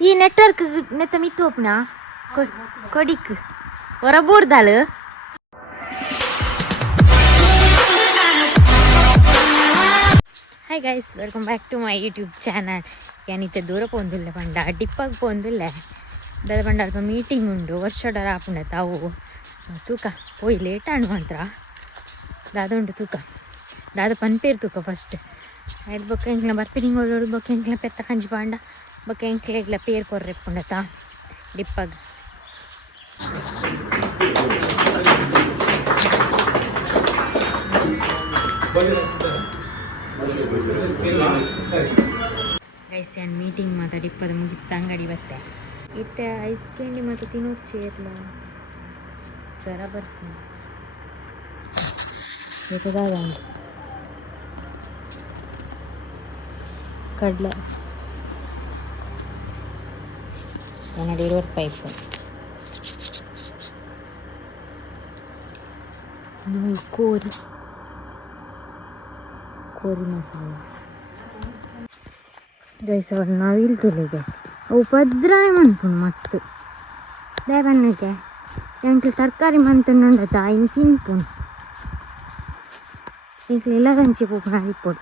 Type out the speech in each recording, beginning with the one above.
ಈ ನೆಟ್ವರ್ಕ್ ನೆತ್ತ ಮಿತ್ತು ಒಪ್ಪುನ ಕೊಡಿಕ್ ಹೊರಬೂಡ್ದಾಳು. Hi guys, welcome back to my YouTube channel. ಏನಿತ್ತೆ ದೂರ ಪೋಂದಿಲ್ಲ ಪಂಡ ಡಿಪ್ಪಾಗಿ ಪೋಂದಿಲ್ಲ ದಾದ ಪಂಡ ಅಲ್ಪ ಮೀಟಿಂಗ್ ಉಂಡು ವರ್ಷೋಡರ ಆಪುಂಡ ತಾವು ತೂಕ ಪೋಯಿ ಲೇಟ್ ಆಣು ಮಾತ್ರ ದಾದ ಉಂಡು ತೂಕ ದಾದ ಪನ್ಪೇರು ತೂಕ ಫಸ್ಟ್ ಆಯ್ತು ಬೊಕ್ಕ ಎಂಕ್ಲ ಬರ್ಪಿನಿಂಗ್ ಒಳ್ಳೋಡು ಬೊಕ್ಕ ಎಂಕ್ಲ ಪೆತ್ತ ಕಂಜಿ ಪಾಂಡ ಬೊಕ್ಕ ಎಂಕ್ಲೆಗ್ಲ ಪೇರು ಕೊರ್ರೆಪ್ಪುಂಡ ತಾ ಡಿಪ್ಪಾಗ ಗೈಸ್ ಏನು ಮೀಟಿಂಗ್ ಮಾತ್ರ ಡಿಪ್ಪದ ಮುಗಿತ್ತ ಅಂಗಡಿ ಬತ್ತೆ ಇತ್ತೆ ಐಸ್ ಕ್ಯಾಂಡಿ ಮತ್ತು ತಿನ್ನೋಚ್ಚೇರ್ಲ ಜ್ವರ ಬರ್ತೀನಿ ಗೊತ್ತದಾಗಂಡು ಕಡಲೆ ಏನಾದ್ರು 20 ಪೈಸು ಕೋರಿ ಮಸಾಲ ಗೈಸ್ ಅವ್ರು ನಾವಿಲ್ ತುಳಿಗೆ ಅವು ಪದ್ರಾಯ ಮನ್ಪುಂಡು ಮಸ್ತ್ ದೇವನ್ನಕ್ಕೆ ಎಂಕ್ಲು ತರಕಾರಿ ಮಂತುಂಡತ ಇನ್ನು ತಿನ್ಪುಂಡು ಎಂಕ್ಲು ಎಲ್ಲ ಗಂಚಿ ಪೂಪುನ ಇಪ್ಪೊಡು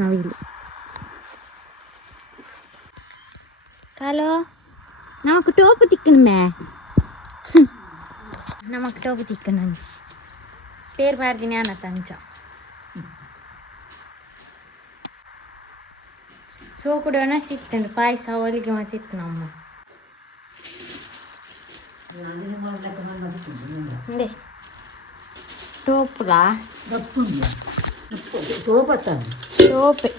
ನಾವಿಲ್ಲಿ ಕಾಲೋ ನಮಕ್ ಟೋಪು ತಿಕ್ಕನು ಮೇ ನಮಕ್ ಟೋಪು ತಿಕ್ಕನು ಅಂಚಿ ಪೇರು ಬಾರ್ದಿನಿ ಅನ್ನತ್ತ ಅಂಚ ಸೋಕುಡೋಣ ಸಿಕ್ತಂಡು ಪಾಯಸ ಹೊಲಿಗೆ ಮತ್ತಿತ್ತು ನಮ್ಮ ಟೋಪುಲಾ ಟೋಪೆ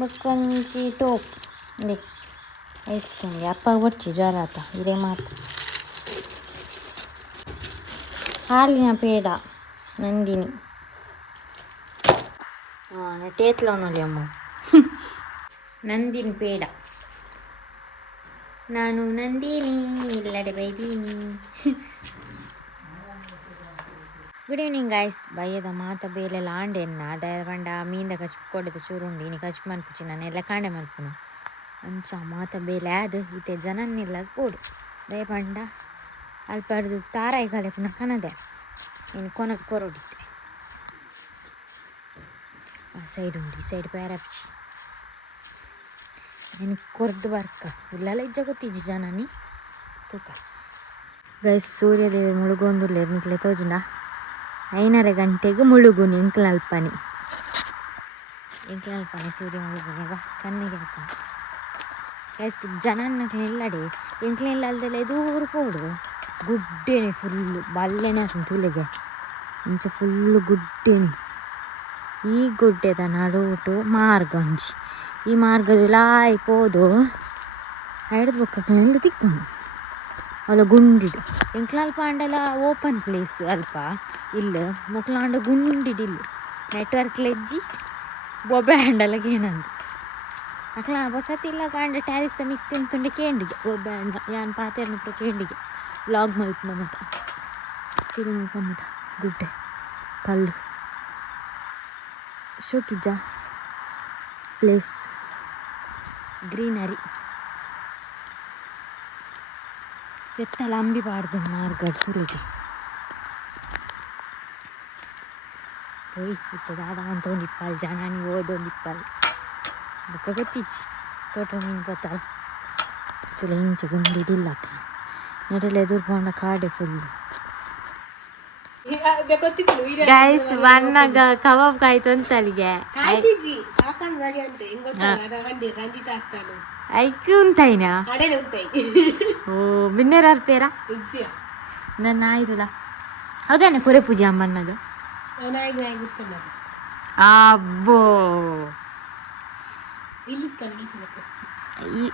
ಬಕ್ಕೊಂಜಿ ಟೋಪ್ ಇಂದೆ ಐಸ್ಕಂಗೆ ಅಪ್ಪ ಬರ್ಚಿ ಜ್ವರ ಆತ ಇದೇ ಮಾತು ಹಾಲಿನ ಪೇಡ ನಂದಿನಿ ಟೇತ್ಲ ನೋಡಿ ಅಮ್ಮ ನಂದಿನಿ ಪೇಡ ನಾನು ನಂದಿನಿ ಇಲ್ಲಡೆ ಬೈದೀನಿ. Good evening guys. ಬಯ್ಯದ ಮಾತ ಬೇಲೆಲ್ಲ ಆಂಡೆನ್ನ ಅದ ಪಂಡ ಮೀಂದ ಕಚ್ ಕೊಡದು ಚೂರುಂಡಿ ನೀ ಕಚ್ ಮನ್ಪುಚಿ ನಾನೆಲ್ಲ ಕಾಂಡೆ ಮಲ್ಪುನು ಅಂಚ ಮಾತ ಬೇಲೆ ಅದು ಇತ್ತೆ ಜನನ್ನಿಲ್ಲ ಕೂಡು ದಯ ಪಂಡ ಅಲ್ಪ ಹಿಡ್ದು ತಾರಾಯಿ ಕಲೆಪುನ ಕನದೆ ಇನ್ನು ಕೊನದು ಕೊರೊಡಿತ್ತೆ ಆ ಸೈಡ್ ಉಂಡು ಈ ಸೈಡ್ ಪ್ಯಾರಪ್ಚಿ ಏನು ಕೊರ್ದು ಬರ್ಕ ಉಲ್ಲಲ ಇಜ್ಜ ಗೊತ್ತಿಜ್ಜಿ janani ತೂಕ ಗೈಸ್ ಸೂರ್ಯದೇವಿ ಮುಳುಗೊಂದುಲ್ಲೆ ನಿಕ್ಲೆ ತೋಜುಂಡ 5:30 ಗಂಟೆಗೆ ಮುಳುಗುನಿ ಎಂಕ್ಲಲ್ಪನಿ ಸೂರ್ಯ ಮುಳುಗುನಿ ಬಾ ಕಣ್ಣಿಗೆ ಹಾಕೊಂಡು ಗೈಸ್ ಜನನ್ನಕ್ಲೆ ಇಲ್ಲಡೆ ಎಂಕ್ಲೆ ಇಲ್ಲಲ್ದೆಲ್ಲ ದೂರ ಪೋಡು ಗುಡ್ಡೆನೆ ಫುಲ್ಲು ಬಲ್ಲೆನೆ ಹಾಕೊಂಡು ತುಲೆಗೆ ಇಂಚ ಫುಲ್ಲು ಗುಡ್ಡೆನೆ. ಈ ಗುಡ್ಡೆದ ನಡುಟು ಮಾರ್ಗ ಒಂಜಿ ಈ ಮಾರ್ಗದ ಲಾಯ್ ಪೋದು ಐಡದ ಬೊಕ್ಕಕ್ಲೆಲ್ಲ ತಿಕ್ಕೊಂಡು ಅಲ್ಲ ಗುಂಡಿಡು ಎಂಕ್ಲಲ್ಪ ಅಂಡಲ ಓಪನ್ ಪ್ಲೇಸ್ ಅಲ್ಪ ಇಲ್ಲ ಮೊಕ್ಲಾಂಡ ಗುಂಡಿಡಿಲ್ಲ ನೆಟ್ವರ್ಕ್ಲೆಜ್ಜಿ ಬೊಬ್ಬೆ ಹಂಡಲಗೆ ಏನಂದು ಅಕ್ಲ ಬಸತಿ ಇಲ್ಲ ಕಾಂಡ ಟ್ಯಾರಿಸ್ತ ಮಿತ್ತೆಂತುಂಡೆ ಕೇಂಡಿಗೆ ಬೊಬ್ಬೆ ಹಂಡ ಯಾನ್ ಪಾತೆರ್ನ ಪುರ ಕೇಂಡಿಗೆ ವ್ಲಾಗ್ ಮಲ್ಪನ ಮತ ತಿರುಮಲ್ ಪನ್ನದ ಗುಡ್ಡೆ ಕಲ್ಲು ಶೋಕಿಜ್ಜ ಪ್ಲೇಸ್ ಗ್ರೀನರಿ ಎತ್ತಲ ಅಂಬಿ ಪಾಡ್ದು ಮಾರ್ಗಡ್ ತುಳಿಗೆ ಪೋಯಿ ಇತ್ತದಾದ ಅಂತ ಒಂದು ಇಪ್ಪಲ್ janani ಓದೊಂದು ಇಪ್ಪಲ್ ಬೊಕ್ಕ ಗೊತ್ತಿಜ್ಜಿ ತೋಟ ಮೀನು ಗೊತ್ತಲ್ಲ ತುಲೆ ಇಂಚು ಗುಂಡಿಡಿಲ್ಲ ನೆಡಲೆ ಎದುರು ಪೋಂಡ ಕಾಡೆ ಫುಲ್ಲು. ಗೈಸ್ ಬಣ್ಣಗ ಕಬಾಬ್ ಕಾಯ್ತು ಅಂತಲ್ಲಿಗೆ ಐಕ್ ಉಂತಾಯ್ನ ಓ ಬಿನ್ನೇರ ಪೇರ ನನ್ನ ಆಯ್ತಲ್ಲ ಅದೇನೆ ಕೊರೆ ಪೂಜೆ ಅಮ್ಮನ್ನದು ಅಬ್ಬೋ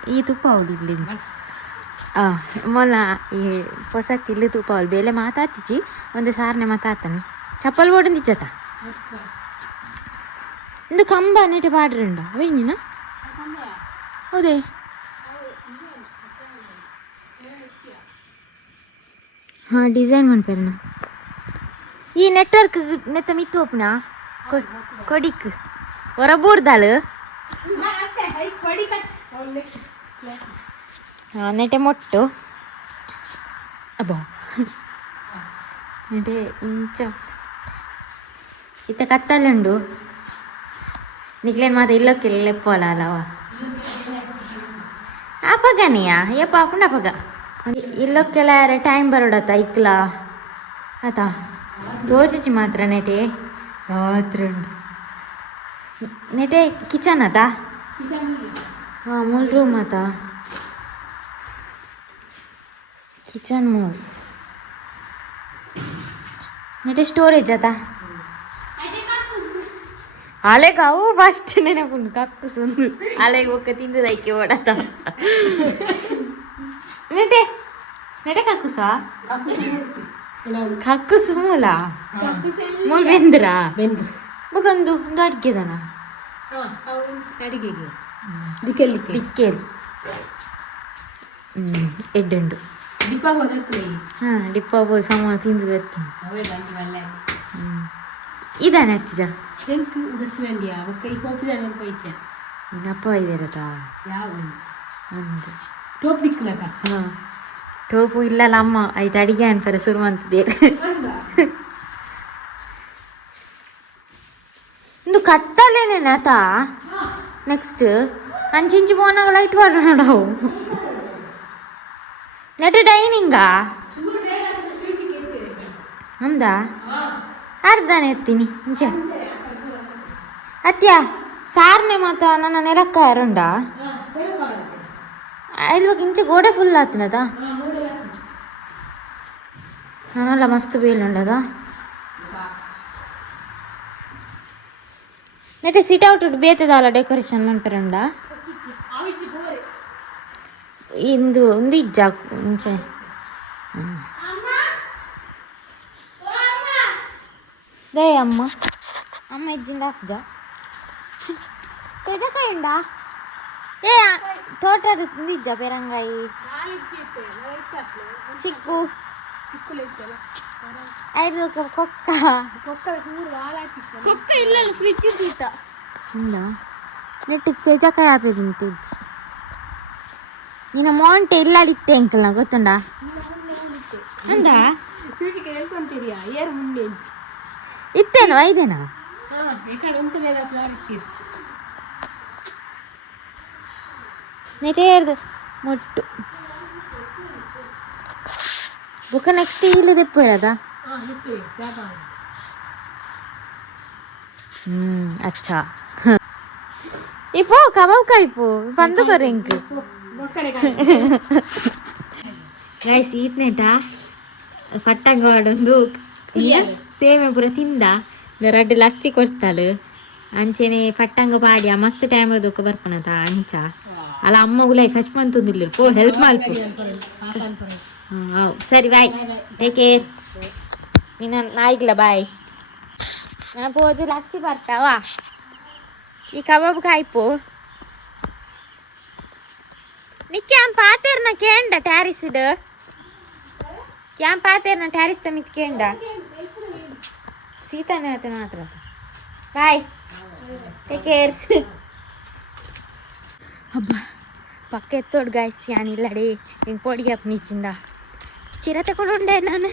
ಈ ತುಪ್ಪ ಹೊಡಿದ್ಲಿ ಮೊಲ ಈ ಹೊಸಕ್ಕೆ ಇಲ್ಲಿ ತುಪ್ಪ ಅವಳು ಬೇಲೆ ಮಾತಾಡ್ತಿಚ್ಚಿ ಒಂದು ಸಾರನೆ ಮಾತಾಡ್ತಾನೆ ಚಪ್ಪಲ್ ಓಡಂದಿಚ್ಚತ ಒಂದು ಕಂಬ ನೆಟ್ಟೆ ಪಾಡ್ರಂಡ ಅವೇನಿನ ಹೌದೇ ಹಾಂ ಡಿಸೈನ್ ಮನ್ಪೇರನ ಈ ನೆಟ್ವರ್ಕ್ ನೆತ್ತ ಮಿತ್ತು ಒಪ್ಪುನ ಕೊಡಿಕ್ ಹೊರಬೂರ್ದಾಳು ನೆಟೆ ಮೊಟ್ಟು ಅಬ್ಬೋ ನೆಟೆ ಇಂಚ ಇತ್ತ ಕತ್ತಲ್ಲುಂಡು ನಿಕ್ಲೇನು ಮಾತ್ರ ಇಲ್ಲಕ್ಕೆಲ್ಲ ಲೆಪ್ಪೋಲ ಅಲ್ಲವ ಅಪಗನಿಯಾ ಯಪ್ಪ ಅಪ್ಪಂಡ ಅಪಗ ಇಲ್ಲಕ್ಕೆಲ್ಲ ಯಾರ ಟೈಮ್ ಬರೋಡತ್ತ ಇಕ್ಲ ಆತ ತೋಚಿಚ್ಚಿ ಮಾತ್ರ ನೆಟೆ ರಾತ್ರಿ ಉಂಡು ನೆಟೆ ಕಿಚನ್ ಆತ ಹಾಂ ಮೂಲ್ ರೂಮ್ ಆತ ಕಿಚನ್ ಮೂಲ್ ನೆಟೆ ಸ್ಟೋರೇಜ್ ಆತ ಅಲೆಗ ಅವು ಫಸ್ಟ್ ನೆನಪುಂಡು ಕಕ್ಕುಸುಂದು ಅಲೆಗೆ ಒಕ್ಕ ತಿಂದದೈಕೆ ಓಡಾತ ನೆಟೆ ನೆಟೆ ಕಕ್ಕುಸ ಕಕ್ಕುಸು ಮೂಲ ಮೂಲ್ ಬೆಂದ್ರ ಬೊಗೊಂದು ಒಂದು ಅಡ್ಗೆದನ ಅಡಿಗೆಗೆ ದಿಕ್ಕೇಲಿ ಎಡ್ಡುಂಡು ದೀಪ ಹೋದತ್ರಿ ಹಾಂ ಡಿಪ್ಪ ಹೋಗಿ ಸಮ ತಿಂದು ಬರ್ತೀನಿ ಇದಾನೆ ಹತ್ತಿಜ ಹೆಂಗೆ ಉದಸ್ವಂಡಿಯಾ ಒಕ್ಕ ಈ ಪೋಪು ಜನ ಕೊಯ್ಚೆ ಇನ್ನಪ್ಪ ಇದೇರತ ಯಾವ ಒಂದು ಟೋಪ್ ದಿಕ್ಕಲಕ ಹಾಂ ಟೋಪು ಇಲ್ಲಲ್ಲ ಅಮ್ಮ ಐಟ್ ಅಡಿಗೆ ಅನ್ಪರೆ ಶುರು ಅಂತಿದ್ದೀರಿ ಇಂದು ಕತ್ತಲೇನೇನಾತ ನೆಕ್ಸ್ಟ್ ಅಂಚಿಂಚು ಪೋನಾಗ ಲೈಟ್ ಮಾಡೋಣವು ನೆಟ್ ಡೈನಿಂಗಾ ಹೌದಾ ಅರ್ಧನೇ ಎತ್ತೀನಿ ಇಂಚೆ ಅತ್ಯ ಸಾರ್ನೆ ಮಾತ ನನ್ನ ನೆಲಕ್ಕ ಯಾರುಂಡ ಇಲ್ವಾಗ ಇಂಚೆ ಗೋಡೆ ಫುಲ್ ಆತನದ ನಾನಲ್ಲ ಮಸ್ತ್ ಬೇಲುಂಡದ ನೆಟ್ಟೆ ಸಿಟ್ ಔಟ್ ಬೇತದಲ್ಲ ಡೆಕೋರೇಷನ್ ಮನ್ಪರಂಡ ಇಂದು ಒಂದು ಇಜ್ಜ ಇಂಚೆ ದೇ ಅಮ್ಮ ಅಮ್ಮ ಇಜ್ಜಿಂದ ಹಾಕ್ಜ ತೆಜಕಾಯಿಂಡ ಏ ತೋಟ ಇಜ್ಜ ಪೆರಂಗಾಯಿ ಚಿಕ್ಕು ಐದು ಕೊಕ್ಕ ಕೊಕ್ಕ ಇಲ್ಲ ಫ್ರಿಜ್ ಇದ್ದೀತ ಇಲ್ಲ ನೆಟ್ಟು ತೆಜಕಾಯಿ ಹಾಕಿದ್ದು ನಿನ್ನ ಮೌಂಟೆ ಇಲ್ಲಾಡಿತ್ತೆ ಅಂಕಲ್ ನಾ ಗೊತ್ತುಂಡ ಅಂದ ಹೇಳ್ಕೊಂತೀರಿಯಾ ಏರು ಮುಂದೆ ಇತ್ತೇನು ಐದೇನಾ ನೆಟೇರ್ದು ಮೊಟ್ಟು ಬುಕ್ಕ ನೆಕ್ಸ್ಟ್ ಇಲ್ಲಿ ದೆಪ್ಪು ಇರೋದ ಅಚ್ಚಾ ಇಪ್ಪೋ ಕಬಾಬ್ ಕಾಯ್ಪು ಬಂದು ಕೊರೆಂಕ್ ಗೈಸ್ ಈತ್ನೇಟ ಪಟ್ಟಂಗ ವಾಡೊಂದು ಸೇವೆ ಪೂರ ತಿಂದ ರಡ್ಡು ಲಸ್ಸಿ ಕೊಡ್ತಾಳು ಅಂಚೆನೆ ಪಟ್ಟಂಗ ಪಾಡಿ ಮಸ್ತ್ ಟೈಮ್ ದೊಕ್ಕ ಬರ್ಪನತ ಅಂಚ ಅಲ್ಲ ಅಮ್ಮ ಉಲೈ ಫಸ್ಟ್ ಮಂತ್ ಒಂದಿಲ್ಲ ಪೋ ಹೆಲ್ಪ್ ಮಾಡ್ಕೊ ಸರಿ ಬಾಯ್ ಟೇಕ್ ಕೇರ್ ನಿನ್ನ ನಾಯಿಗ್ಲ ಬಾಯ್ ನಾ ಪೋದು ಲಸ್ಸಿ ಬರ್ತಾವಾ ಈ ಕಬಾಬ್ ಕಾಯ್ಪು నీ క్యాంప్ ఆతేర్న కేండ టారిస్డ్ క్యాంప్ ఆతేర్న టారిస్ తమిత్ కేండ సీతానే ఆతన మాత్ర బాయ్ టేక్ కేర్ అబ్బా పక్క ఎత్తోడు గాయస్ యాని ఇల్లడి ఇంక పొడిగా నిచ్చిందా చిరత కూడా ఉండే ನಾನು